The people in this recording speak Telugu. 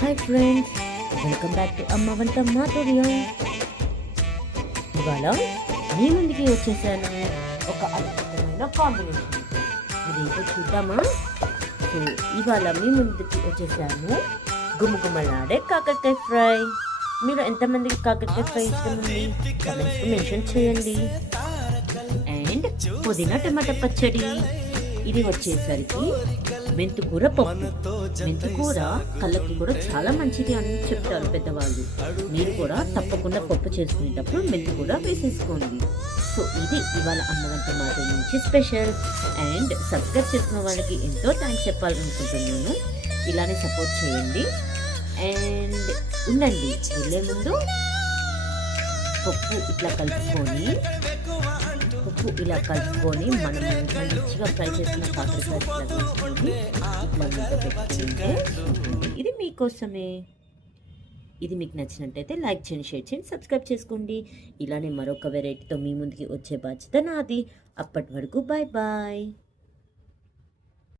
Hi friends, welcome back to అమ్మ వంట మాధుర్యం. ఇవాళ మీ ముందుకి వచ్చేసాను ఒక అద్భుతమైన కాంబినేషన్. ఇదేంటో చూద్దామా? సో ఇవాళ మీ ముందుకి వచ్చేసాను గుమగుమలాడే కాకరకాయ ఫ్రై. మీరు ఎంతమందికి కాకరకాయ ఫ్రై ఇష్టం ఉంది కమెంట్స్లో మెన్షన్ చేయండి. అండ్ పుదీనా టమాటా పచ్చడి. ఇది వచ్చేసరికి మెంతుకూర పప్పు. మెంతుకూర కళ్ళకి కూడా చాలా మంచిది అని చెప్తారు పెద్దవాళ్ళు. మీరు కూడా తప్పకుండా పప్పు చేసుకునేటప్పుడు మెంతుకూర వేసేసుకోండి. సో ఇది ఇవాళ అమ్మ వంట మాట నుంచి స్పెషల్. అండ్ సబ్స్క్రైబ్ చేసుకున్న వాళ్ళకి ఎంతో థ్యాంక్స్ చెప్పాలనుకుంటున్నాను. ఇలానే సపోర్ట్ చేయండి. అండ్ ఉండండి, వెళ్ళే ముందు పప్పు ఇలా కలుపుకొని మనం మంచిగా ఫ్రై చేసిన కాకరకాయ వేసుకొని ఇట్లా మూత పెట్టుకుంటే ఇది మీకోసమే. ఇది మీకు నచ్చినట్టయితే లైక్ చేయండి, షేర్ చేయండి, సబ్స్క్రైబ్ చేసుకోండి. ఇలానే మరొక వెరైటీతో మీ ముందుకి వచ్చే బాధ్యత నాది. అప్పటి వరకు బాయ్ బాయ్.